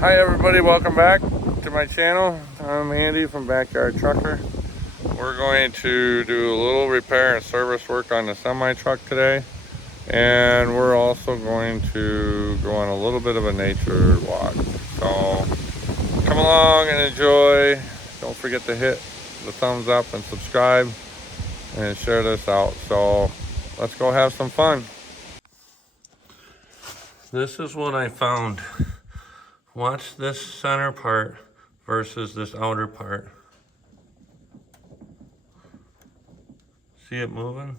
Hi everybody, welcome back to my channel. I'm Andy from Backyard Trucker. We're going to do a little repair and service work on the semi truck today, and we're also going to go on a little bit of a nature walk. So come along and enjoy. Don't forget to hit the thumbs up and subscribe and share this out. So let's go have some fun. This is what I found. Watch this center part versus this outer part. See it moving?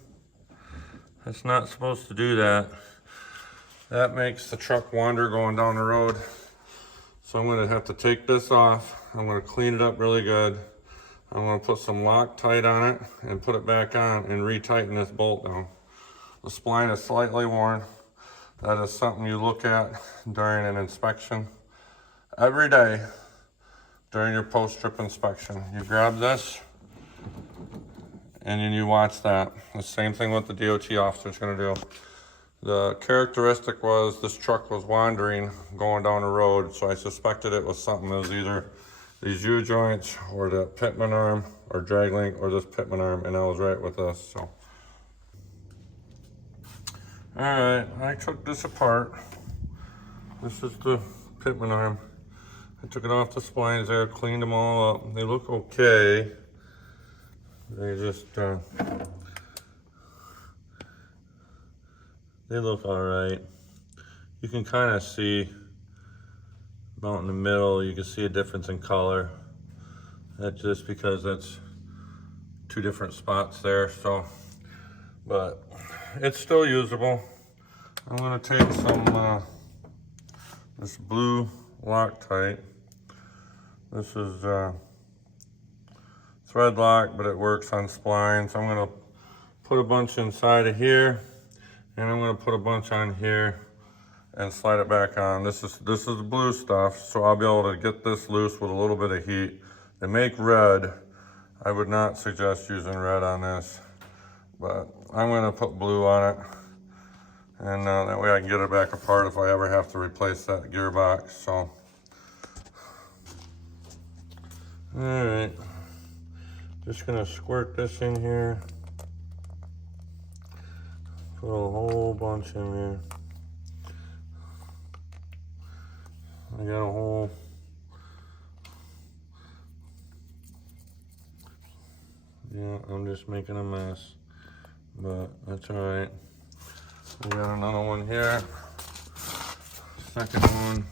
It's not supposed to do that. That makes the truck wander going down the road. So I'm gonna have to take this off. I'm gonna clean it up really good. I'm gonna put some Loctite on it and put it back on and retighten this bolt down. The spline is slightly worn. That is something you look at during an inspection. Every day during your post-trip inspection, you grab this and then you watch that. The same thing what the DOT officer is going to do. The characteristic was this truck was wandering going down the road, so I suspected it was something that was either these U-joints or the pitman arm or drag link or this pitman arm, and I was right with this. So, all right, I took this apart. This is the pitman arm. I took it off the splines there, cleaned them all up. They look okay. They just, they look all right. You can kind of see about in the middle, you can see a difference in color. That's just because that's two different spots there, so, but it's still usable. I'm gonna take some, this blue Loctite. This is thread lock, but it works on splines. I'm gonna put a bunch inside of here, and I'm gonna put a bunch on here and slide it back on. This is the blue stuff, so I'll be able to get this loose with a little bit of heat. They make red. I would not suggest using red on this, but I'm gonna put blue on it, and that way I can get it back apart if I ever have to replace that gearbox. So. All right, just gonna squirt this in here. Put a whole bunch in there. I got a whole, yeah, I'm just making a mess, but that's all right. We got another one here, second one.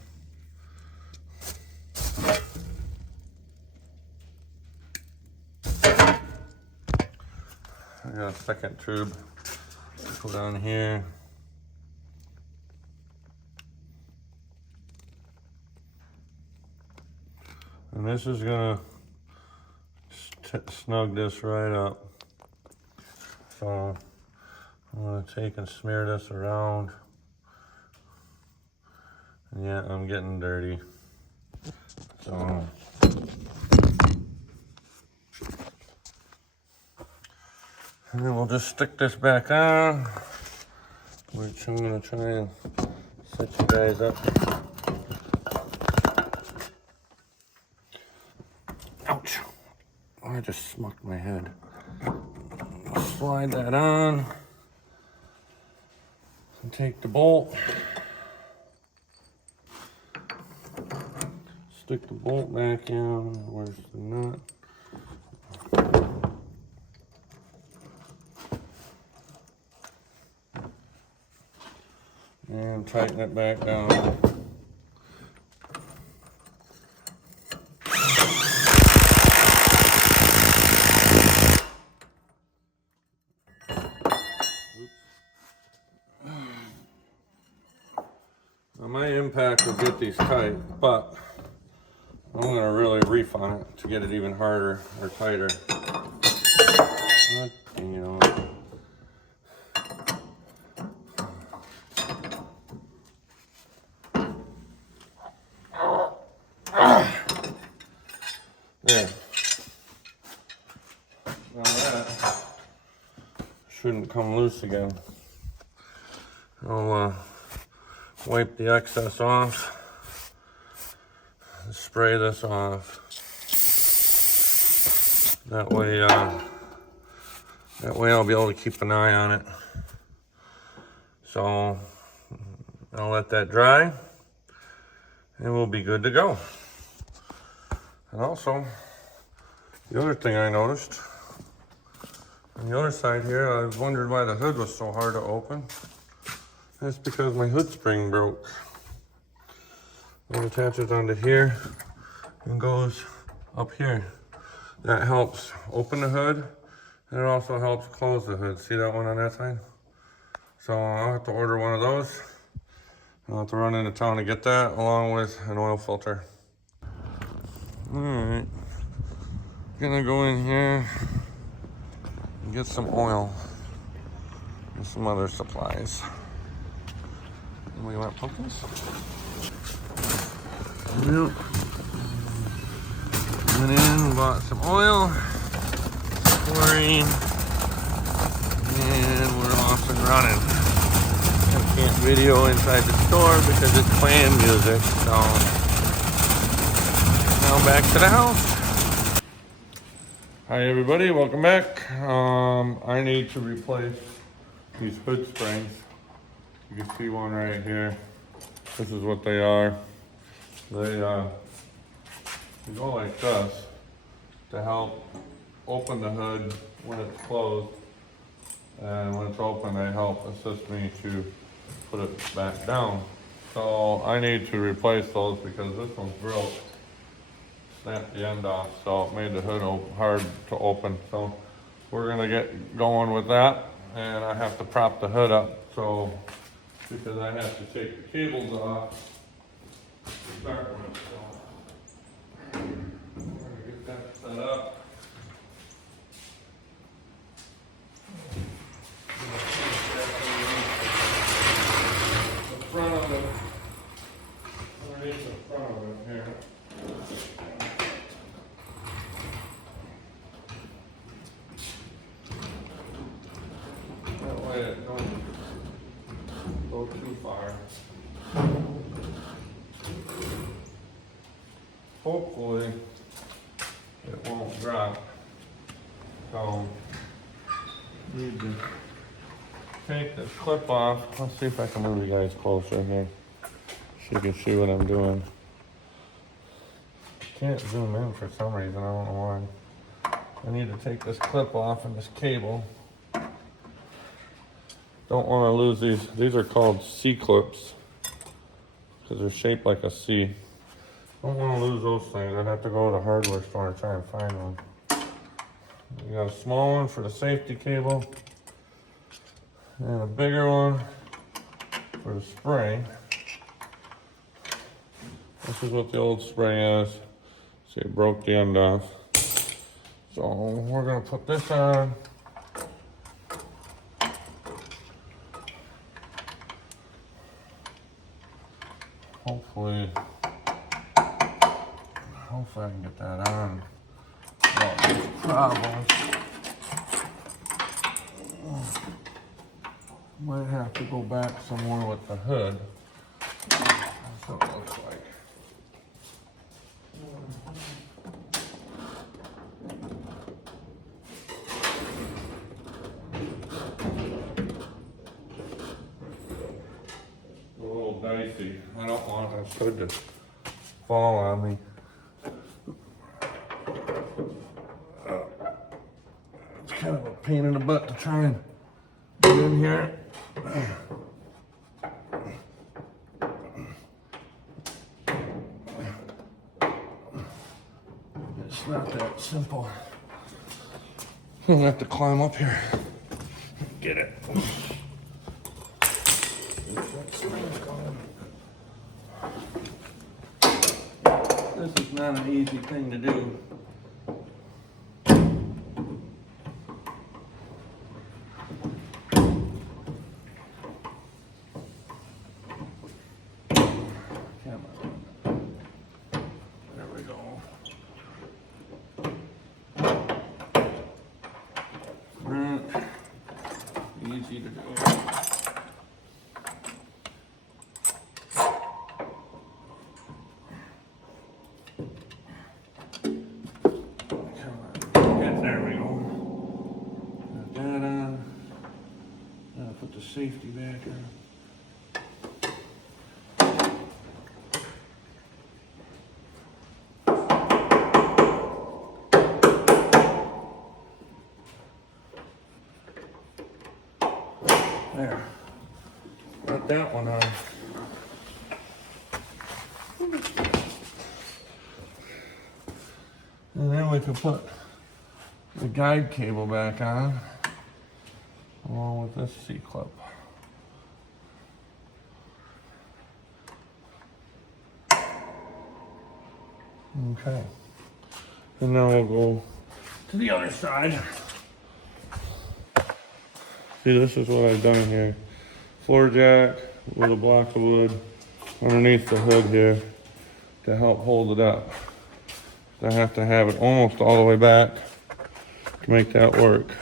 I got a second tube to put on here. And this is gonna snug this right up. So I'm gonna take and smear this around. And yeah, I'm getting dirty. So and then we'll just stick this back on, which I'm gonna try and set you guys up. Ouch, I just smucked my head. Slide that on and take the bolt. Stick the bolt back in. Where's the nut? And tighten it back down. Now my impact will get these tight, but I'm gonna really reef on it to get it even harder or tighter. You know. There. Now that shouldn't come loose again. I'll wipe the excess off. spray this off. That way I'll be able to keep an eye on it. So I'll let that dry and we'll be good to go. And also, the other thing I noticed, on the other side here, I was wondering why the hood was so hard to open. That's because my hood spring broke. It attaches onto here and goes up here. That helps open the hood, and it also helps close the hood. See that one on that side? So I'll have to order one of those. I'll have to run into town to get that, along with an oil filter. Alright, gonna go in here and get some oil and some other supplies. We want pumpkins? Yep. Went in, bought some oil, chlorine, and we're off and running. I can't video inside the store because it's playing music, so now back to the house. Hi everybody, welcome back. I need to replace these hood springs. You can see one right here. This is what they are. They go like this to help open the hood when it's closed, and when it's open they help assist me to put it back down. So I need to replace those because this one's broke. Snapped the end off, so it made the hood hard to open. So we're gonna get going with that, and I have to prop the hood up. So because I have to take the cables off to start with. So we're gonna get that set up. The front of it, underneath the front of it here. That way it don't go too far. Hopefully it won't drop. So need to take this clip off. Let's see if I can move you guys closer here so you can see what I'm doing. Can't zoom in for some reason, I don't know why. I need to take this clip off and this cable. Don't want to lose these. These are called C clips because they're shaped like a C. Don't want to lose those things. I'd have to go to the hardware store and try and find one. We got a small one for the safety cable and a bigger one for the spray. This is what the old spray is. See, it broke the end off. So we're gonna put this on. Hopefully I can get that on without any problems. Might have to go back some more with the hood. That's what it looks like. A little dicey. I don't want this hood to fall on me. It's kind of a pain in the butt to try and get in here. It's not that simple. I'm gonna have to climb up here. Get it. This is not an easy thing to do. There we go. Easy to do. the safety back on. There. Got that one on. And then we can put the guide cable back on, along with this C-clip. Okay. And now we'll go to the other side. See, this is what I've done in here. Floor jack with a block of wood underneath the hood here to help hold it up. I have to have it almost all the way back to make that work.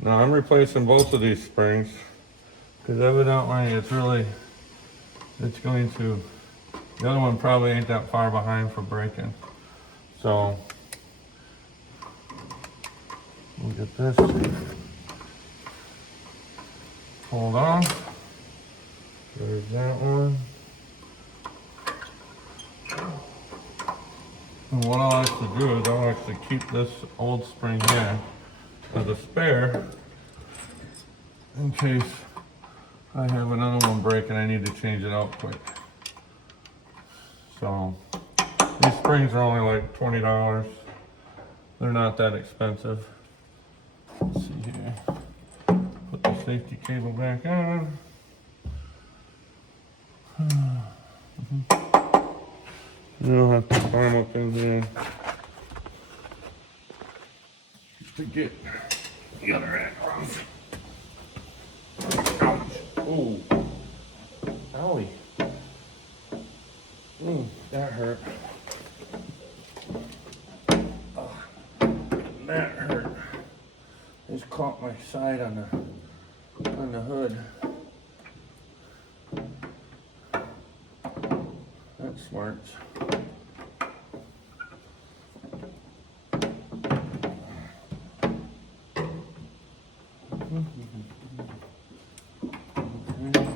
Now I'm replacing both of these springs because evidently it's going to, the other one probably ain't that far behind for breaking. So we'll get this. Hold on. There's that one. And what I like to do is I like to keep this old spring here as a spare in case I have another one break and I need to change it out quick. So these springs are only like $20. They're not that expensive. Let's see here. Put the safety cable back on. You don't have to climb up in here to get the other end off. Ouch. Oh. Owie. That hurt. Oh, that hurt. Just caught my side on the hood. That smarts. Okay.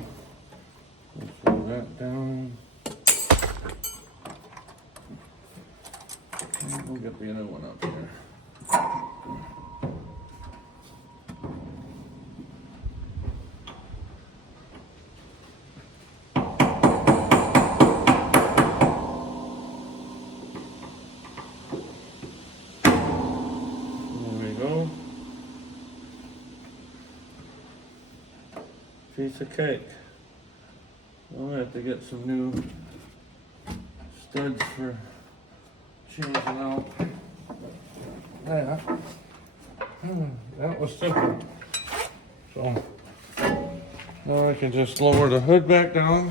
Let's throw that down. And we'll get the other one up here. Piece of cake. I'll have to get some new studs for changing out that. That was simple. So now I can just lower the hood back down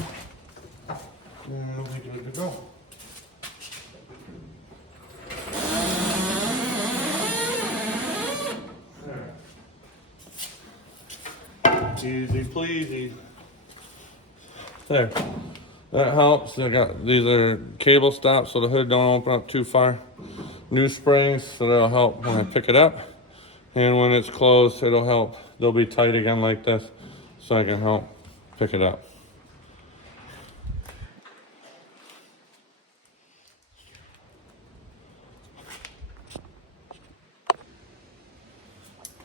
and it'll be good to go. Easy pleasy. There. That helps. These are cable stops so the hood don't open up too far. New springs, so that'll help when I pick it up. And when it's closed, it'll help. They'll be tight again like this, so I can help pick it up.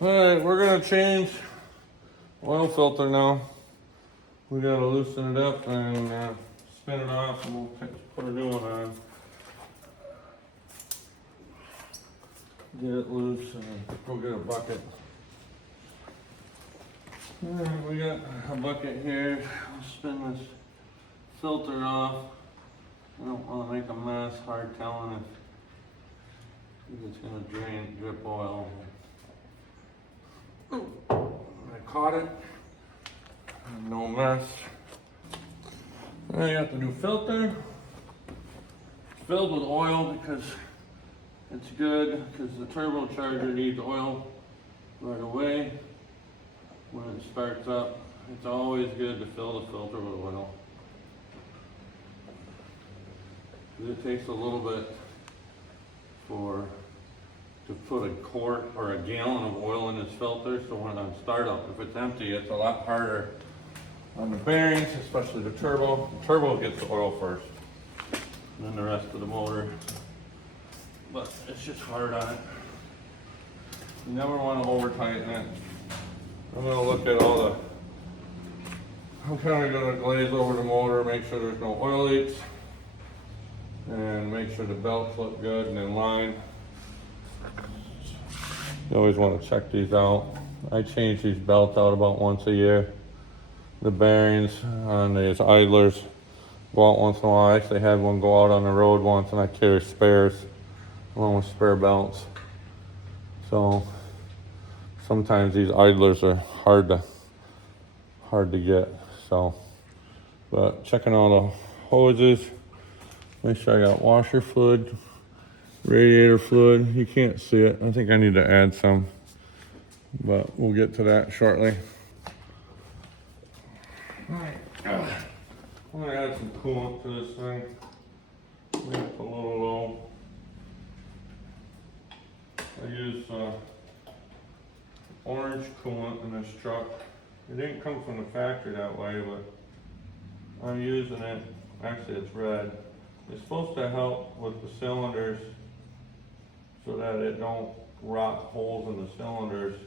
Alright, we're gonna change oil filter now. We gotta loosen it up and spin it off and we'll put a new one on. Get it loose and go get a bucket. Alright, we got a bucket here. I'll spin this filter off. I don't want to make a mess, hard telling if it's going to drip oil. I caught it. No mess. I got the new filter. It's filled with oil because it's good, because the turbocharger needs oil right away. When it starts up, it's always good to fill the filter with oil. It takes a little bit for to put a quart or a gallon of oil in this filter, so when on startup, if it's empty, it's a lot harder on the bearings, especially the turbo. The turbo gets the oil first, and then the rest of the motor. But it's just hard on it. You never want to over tighten it. I'm going to look at all the, I'm kind of going to glaze over the motor, make sure there's no oil leaks, and make sure the belts look good and in line. You always want to check these out. I change these belts out about once a year. The bearings on these idlers go out once in a while. I actually had one go out on the road once, and I carry spares along with spare belts. So sometimes these idlers are hard to get. So, but checking all the hoses, make sure I got washer fluid, radiator fluid. You can't see it. I think I need to add some, but we'll get to that shortly. Alright, I'm gonna add some coolant to this thing. Make it a little low. I use orange coolant in this truck. It didn't come from the factory that way, but I'm using it. Actually, it's red. It's supposed to help with the cylinders so that it don't rot holes in the cylinders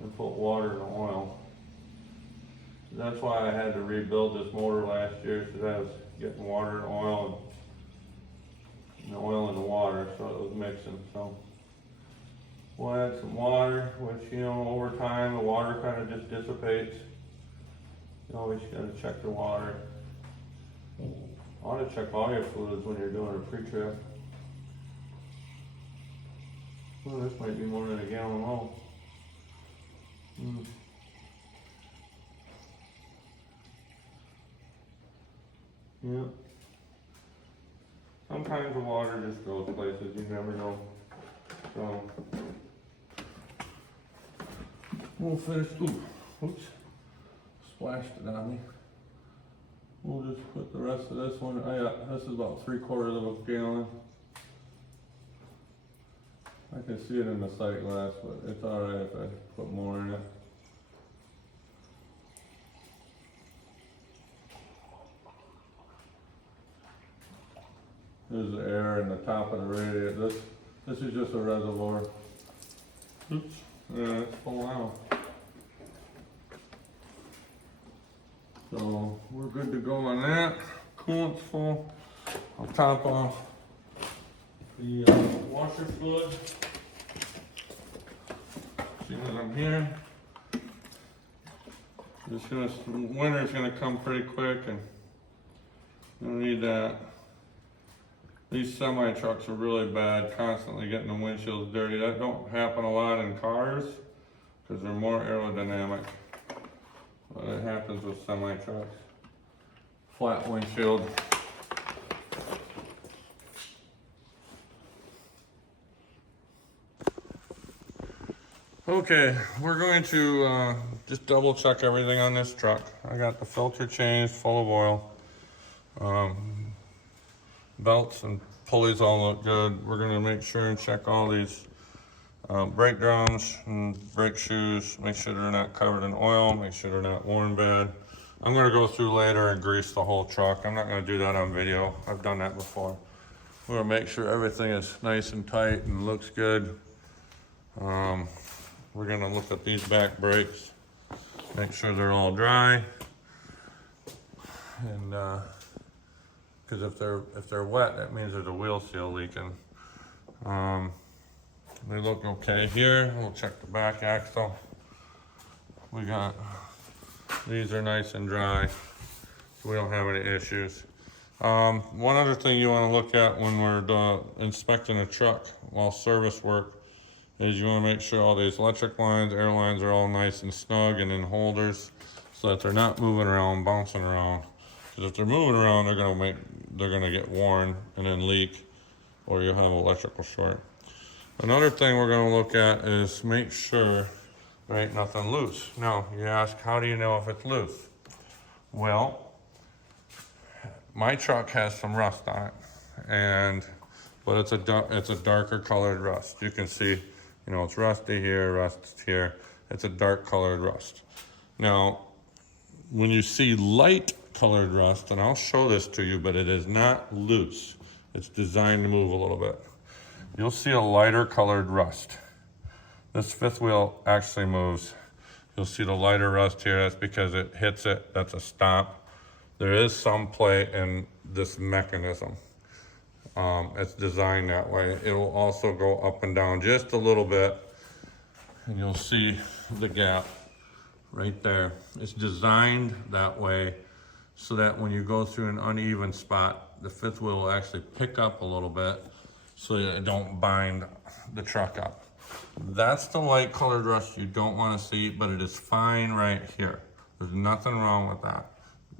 and put water in the oil. That's why I had to rebuild this motor last year, because I was getting water and oil, and the oil in the water, so it was mixing. So we'll add some water, which, you know, over time the water kind of just dissipates. You always got to check the water. You ought to check all your fluids when you're doing a pre-trip. Oh, this might be more than a gallon low. Yeah. Sometimes the water just goes places you never know. So we'll finish. Oops. Splashed it on me. We'll just put the rest of this one. This is about 3/4 of a gallon. I can see it in the sight glass, but it's alright if I put more in it. There's the air in the top of the radiator. This is just a reservoir. Oops. Yeah, it's full now. So we're good to go on that. Coolant's full. I'll top off the washer fluid. See what I'm here. Winter's gonna come pretty quick, and we need that. These semi trucks are really bad, constantly getting the windshields dirty. That don't happen a lot in cars because they're more aerodynamic, but it happens with semi trucks. Flat windshield. Okay, we're going to just double check everything on this truck. I got the filter changed, full of oil. Belts and pulleys all look good. We're going to make sure and check all these brake drums and brake shoes. Make sure they're not covered in oil. Make sure they're not worn bad. I'm going to go through later and grease the whole truck. I'm not going to do that on video. I've done that before. We're going to make sure everything is nice and tight and looks good. We're going to look at these back brakes. Make sure they're all dry. And because if they're wet, that means there's a wheel seal leaking. They look okay here. We'll check the back axle. These are nice and dry, so we don't have any issues. One other thing you want to look at when we're inspecting a truck while service work is you want to make sure all these electric lines, air lines are all nice and snug and in holders, so that they're not moving around, bouncing around. Because if they're moving around, they're gonna get worn and then leak, or you'll have an electrical short. Another thing we're gonna look at is make sure there ain't nothing loose. Now, you ask, how do you know if it's loose? Well, my truck has some rust on it, but it's a darker colored rust. You can see, you know, it's rusty here, rust here. It's a dark colored rust. Now, when you see light colored rust, and I'll show this to you, but it is not loose. It's designed to move a little bit. You'll see a lighter colored rust. This fifth wheel actually moves. You'll see the lighter rust here. That's because it hits it. That's a stop. There is some play in this mechanism. It's designed that way. It will also go up and down just a little bit, and you'll see the gap right there. It's designed that way so that when you go through an uneven spot, the fifth wheel will actually pick up a little bit so that it don't bind the truck up. That's the light colored rust you don't want to see, but it is fine right here. There's nothing wrong with that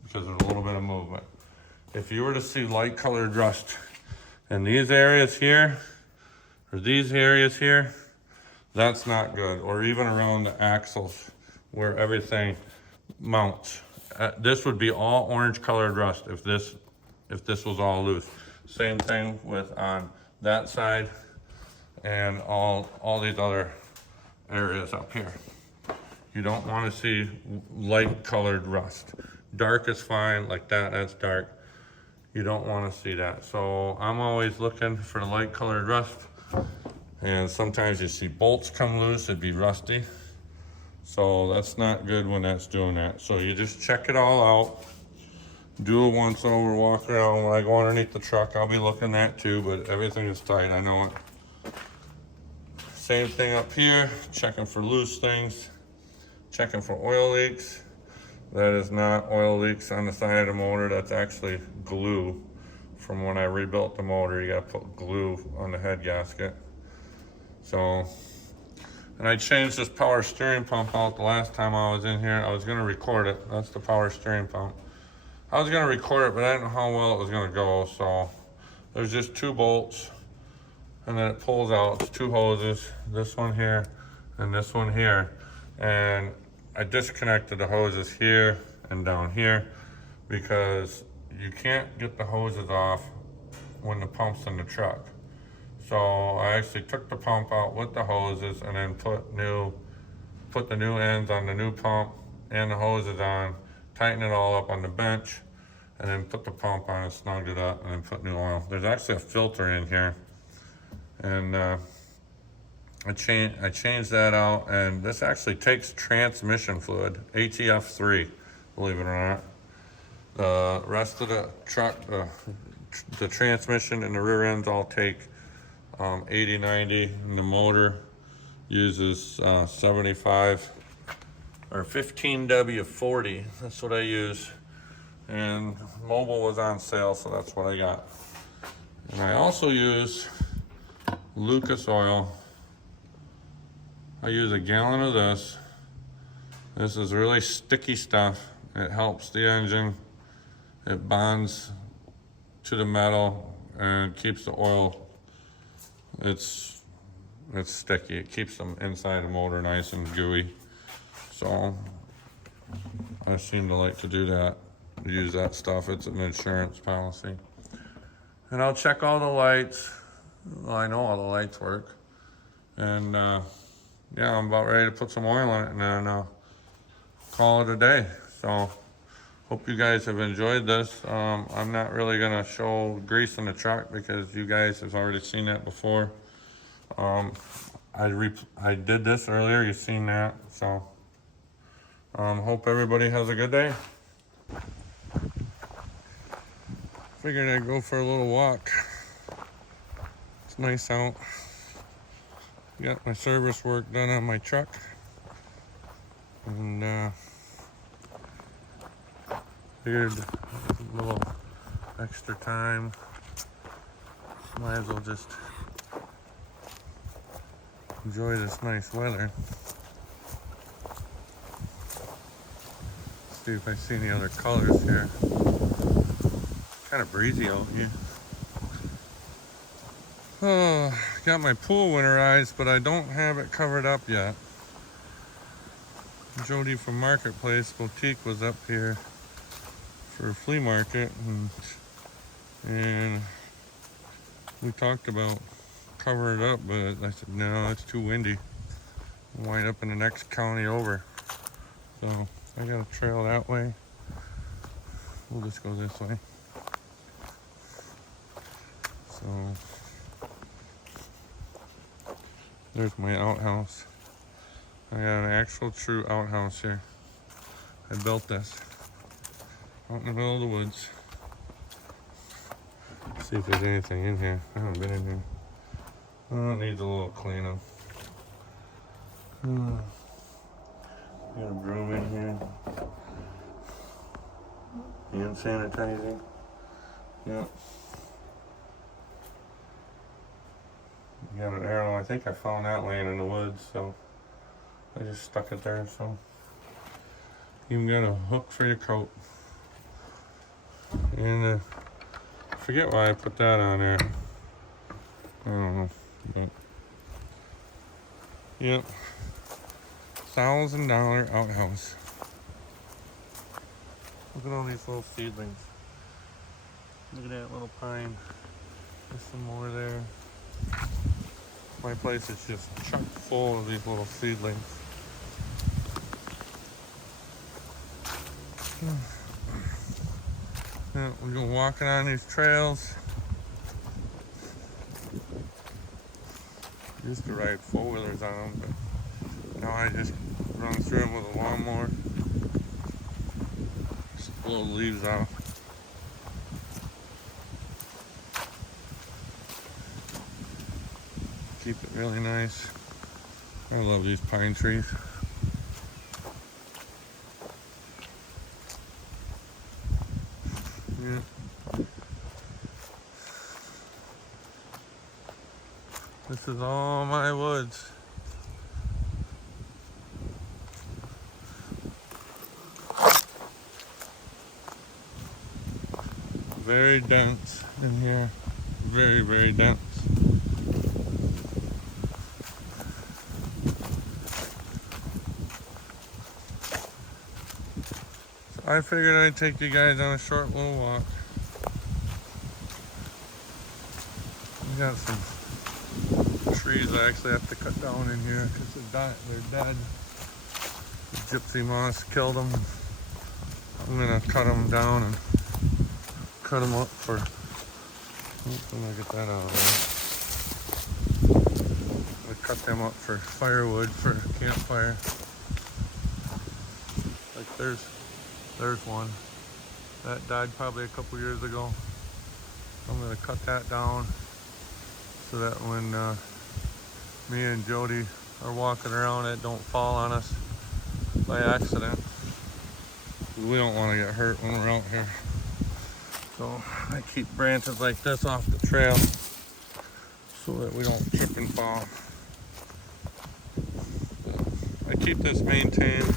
because there's a little bit of movement. If you were to see light colored rust in these areas here, or these areas here, that's not good. Or even around the axles where everything mounts. This would be all orange colored rust if this was all loose. Same thing with on that side and all these other areas up here. You don't want to see light colored rust. Dark is fine, like that, that's dark. You don't want to see that. So I'm always looking for the light colored rust. And sometimes you see bolts come loose, it'd be rusty. So that's not good when that's doing that. So you just check it all out. Do a once over, walk around. When I go underneath the truck, I'll be looking at too, but everything is tight, I know it. Same thing up here, checking for loose things, checking for oil leaks. That is not oil leaks on the side of the motor, that's actually glue. From when I rebuilt the motor, you gotta put glue on the head gasket. So, and I changed this power steering pump out the last time I was in here. I was gonna record it, that's the power steering pump. I was gonna record it, but I didn't know how well it was gonna go, so there's just 2 bolts, and then it pulls out, it's 2 hoses, this one here, and this one here. And I disconnected the hoses here and down here because you can't get the hoses off when the pump's in the truck. So I actually took the pump out with the hoses and then put the new ends on the new pump and the hoses on, tighten it all up on the bench, and then put the pump on and snugged it up and then put new oil. There's actually a filter in here. And I changed that out, and this actually takes transmission fluid, ATF3, believe it or not. The rest of the truck, the transmission and the rear ends all take 80, 90, and the motor uses 75 or 15W40. That's what I use. And Mobile was on sale, so that's what I got. And I also use Lucas oil. I use a gallon of this. This is really sticky stuff. It helps the engine. It bonds to the metal and keeps the oil. It's sticky. It keeps them inside the motor nice and gooey. So I seem to like to do that. Use that stuff. It's an insurance policy. And I'll check all the lights. Well, I know all the lights work. And yeah, I'm about ready to put some oil in it and then call it a day. So hope you guys have enjoyed this. I'm not really gonna show grease in the truck because you guys have already seen that before. I did this earlier, you've seen that. So hope everybody has a good day. Figured I'd go for a little walk. It's nice out. Got my service work done on my truck, and figured a little extra time, might as well just enjoy this nice weather. See if I see any other colors here. Kind of breezy out here. Oh, got my pool winterized, but I don't have it covered up yet. Jody from Marketplace Boutique was up here for a flea market, and We talked about covering it up, but I said, no, it's too windy. We'll wind up in the next county over. So I got a trail that way. We'll just go this way. So there's my outhouse. I got an actual true outhouse here. I built this out in the middle of the woods. Let's see if there's anything in here. I haven't been in here. Oh, it needs a little cleanup. Got a broom in here. Hand sanitizing. Yep. Got an arrow. I think I found that laying in the woods, so I just stuck it there. So even got a hook for your coat. And I forget why I put that on there. I don't know, but yep. $1,000 outhouse. Look at all these little seedlings. Look at that little pine. There's some more there. My place is just chock full of these little seedlings. Yeah, we're going walking on these trails. Used to ride four-wheelers on them, but now I just run through them with a lawnmower. Just blow the leaves off. Keep it really nice. I love these pine trees. Yeah. This is all my woods. Very dense in here. Very, very dense. So I figured I'd take you guys on a short little walk. We got some trees I actually have to cut down in here because they're dead. The gypsy moss killed them. I'm gonna cut them down and cut them up for. Oops, I'm gonna get that out of there. I cut them up for firewood for a campfire. Like there's one that died probably a couple years ago. I'm gonna cut that down so that when me and Jody are walking around, it don't fall on us by accident. We don't want to get hurt when we're out here. So I keep branches like this off the trail so that we don't trip and fall. I keep this maintained.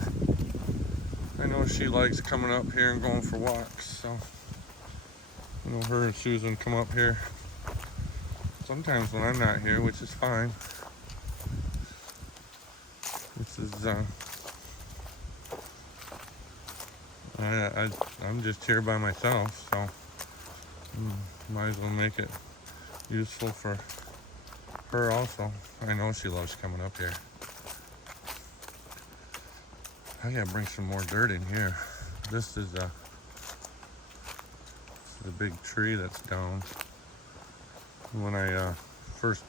I know she likes coming up here and going for walks, so I know her and Susan come up here sometimes when I'm not here, which is fine. This is I'm just here by myself, so might as well make it useful for her also. I know she loves coming up here. I gotta bring some more dirt in here. This is a big tree that's down. When I first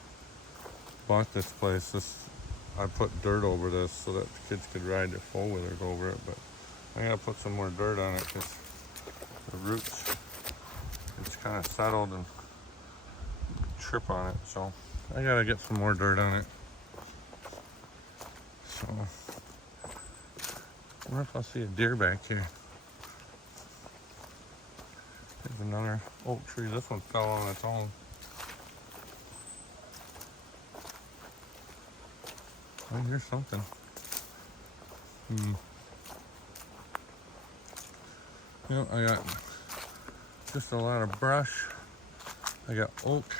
bought this place, I put dirt over this so that the kids could ride their four-wheelers over it, but I gotta put some more dirt on it because the roots, it's kind of settled and trip on it, so I gotta get some more dirt on it. So I wonder if I'll see a deer back here. There's another oak tree. This one fell on its own. I hear something. You know, I got just a lot of brush. I got oak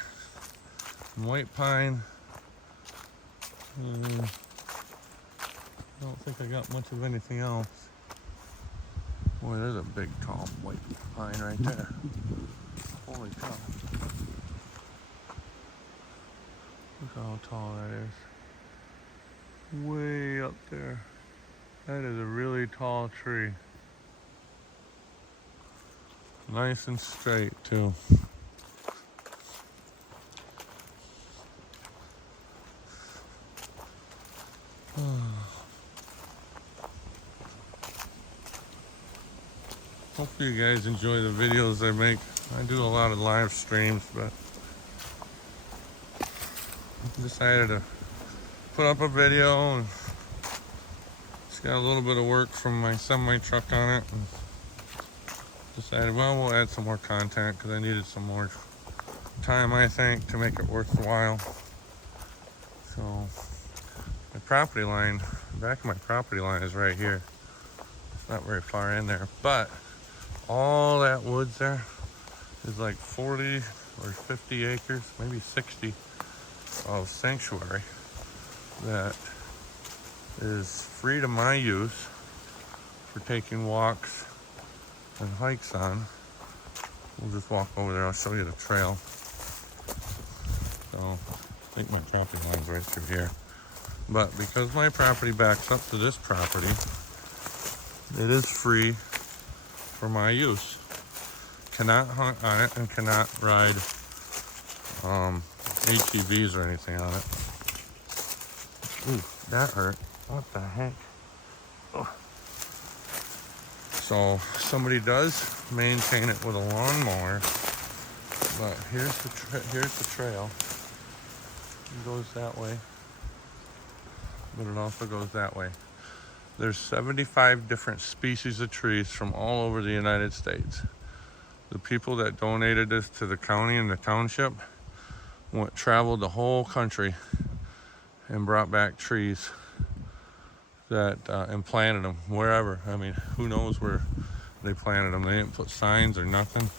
and white pine. I don't think I got much of anything else. Boy, there's a big tall white pine right there. Holy cow. how tall that is. Way up there. That is a really tall tree. Nice and straight too. Hopefully you guys enjoy the videos I make. I do a lot of live streams, but I decided to put up a video, and it's got a little bit of work from my semi truck on it, and decided, well, we'll add some more content because I needed some more time, I think, to make it worthwhile. So my property line, the back of my property line is right here. It's not very far in there, but all that woods there is like 40 or 50 acres, maybe 60 of sanctuary that is free to my use for taking walks and hikes on. We'll just walk over there. I'll show you the trail. So I think my property line's right through here. But because my property backs up to this property, it is free for my use. Cannot hunt on it and cannot ride ATVs or anything on it. Ooh, that hurt. What the heck? Oh. So somebody does maintain it with a lawnmower, but here's the trail. It goes that way, but it also goes that way. There's 75 different species of trees from all over the United States. The people that donated this to the county and the township traveled the whole country and brought back trees that and planted them wherever. I mean, who knows where they planted them? They didn't put signs or nothing.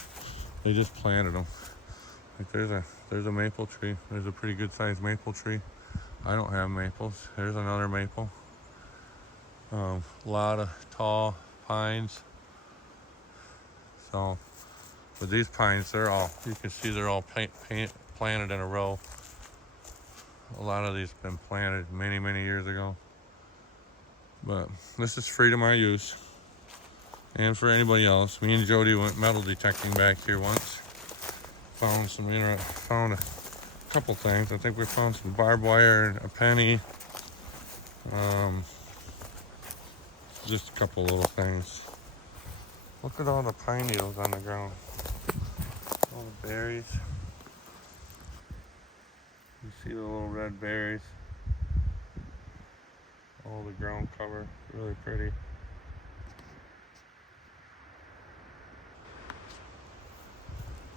They just planted them. Like there's a maple tree. There's a pretty good sized maple tree. I don't have maples. There's another maple. A lot of tall pines. So, but these pines, you can see they're all planted in a row. A lot of these have been planted many, many years ago. But this is free to my use. And for anybody else. Me and Jody went metal detecting back here once. Found a couple things. I think we found some barbed wire and a penny. Just a couple little things. Look at all the pine needles on the ground. All the berries. You see the little red berries. All the ground cover. Really pretty.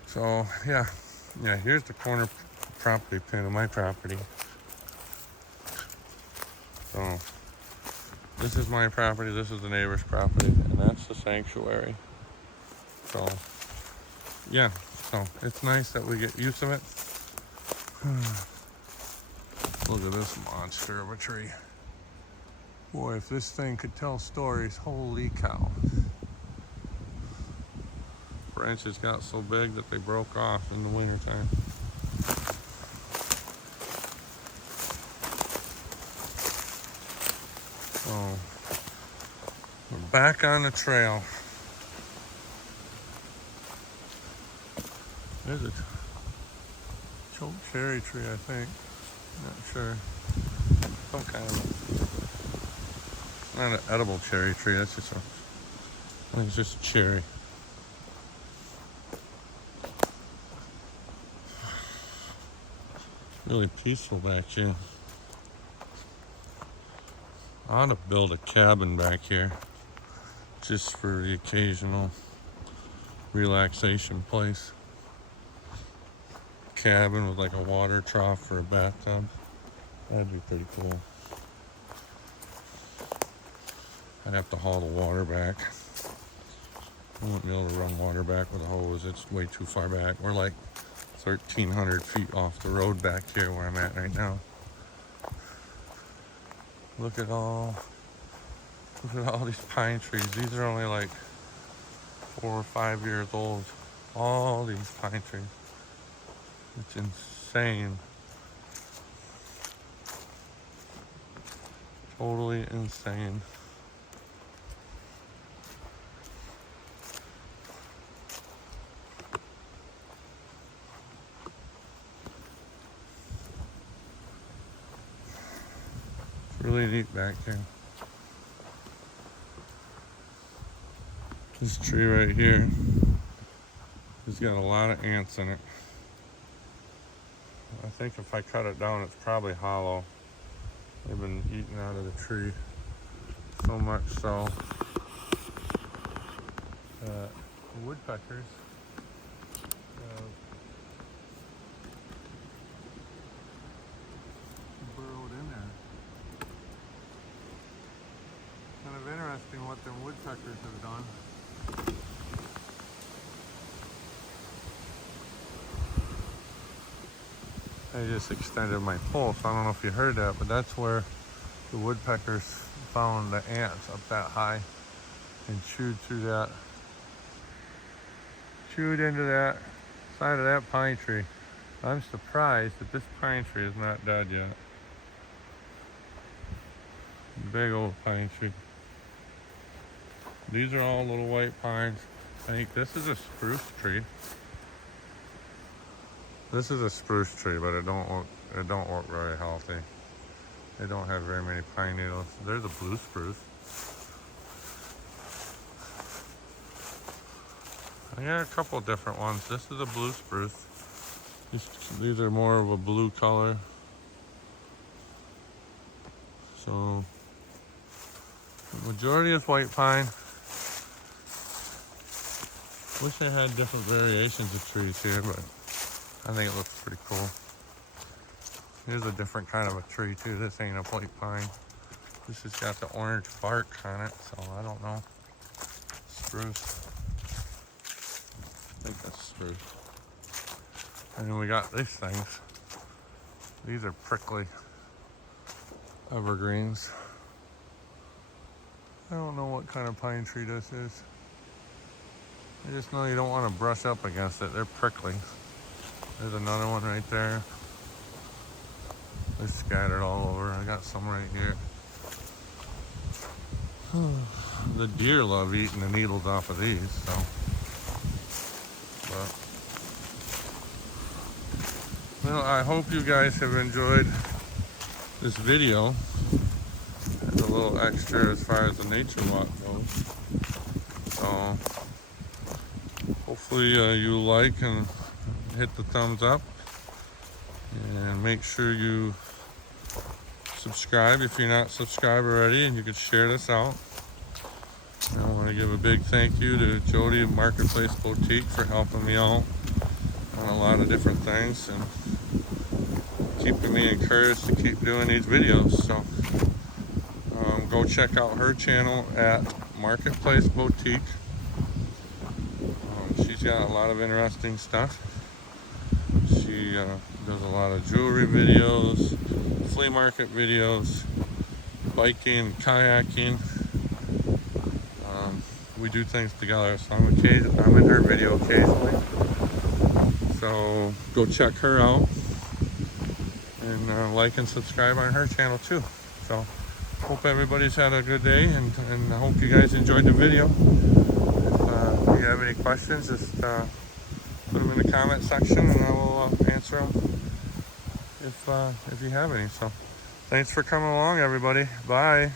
So yeah, here's the corner property pin of my property. So this is my property, this is the neighbor's property, and that's the sanctuary. So yeah, so it's nice that we get use of it. Look at this monster of a tree. Boy, if this thing could tell stories, holy cow. Branches got so big that they broke off in the wintertime. So we're back on the trail. There's a choke cherry tree, I think. Not sure. Some kind of not an edible cherry tree. That's just I think it's just a cherry. Really peaceful back here. I ought to build a cabin back here just for the occasional relaxation place. Cabin with like a water trough for a bathtub. That'd be pretty cool. I'd have to haul the water back. I won't be able to run water back with a hose. It's way too far back. We're like 1,300 feet off the road back here where I'm at right now. Look at all these pine trees. These are only like 4 or 5 years old. All these pine trees. It's insane. Totally insane. It's really neat back here. This tree right here has got a lot of ants in it. I think if I cut it down, it's probably hollow. They've been eating out of the tree so much so that the woodpeckers have burrowed in there. Kind of interesting what the woodpeckers have done. I just extended my pole, so I don't know if you heard that, but that's where the woodpeckers found the ants up that high and chewed through that, chewed into that side of that pine tree. I'm surprised that this pine tree is not dead yet. Big old pine tree. These are all little white pines. I think this is a spruce tree. This is a spruce tree, but it don't look very healthy. They don't have very many pine needles. There's a blue spruce. I got a couple different ones. This is a blue spruce. These are more of a blue color. So the majority is white pine. Wish I had different variations of trees here, but I think it looks pretty cool. Here's a different kind of a tree too. This ain't a white pine. This has got the orange bark on it, so I don't know. Spruce. I think that's spruce. And then we got these things. These are prickly evergreens. I don't know what kind of pine tree this is. I just know you don't want to brush up against it. They're prickly. There's another one right there. They're scattered all over. I got some right here. The deer love eating the needles off of these, so. But, well, I hope you guys have enjoyed this video. It's a little extra as far as the nature walk goes. So, hopefully you like and hit the thumbs up. And make sure you subscribe if you're not subscribed already, and you can share this out. And I want to give a big thank you to Jody of Marketplace Boutique for helping me out on a lot of different things and keeping me encouraged to keep doing these videos. So go check out her channel at Marketplace Boutique. She's got a lot of interesting stuff. She does a lot of jewelry videos, flea market videos, biking, kayaking. We do things together, so I'm in her video occasionally. So go check her out and like and subscribe on her channel too. So hope everybody's had a good day, and I hope you guys enjoyed the video. If you have any questions, just put them in the comment section and I will answer them if you have any. So thanks for coming along, everybody. Bye.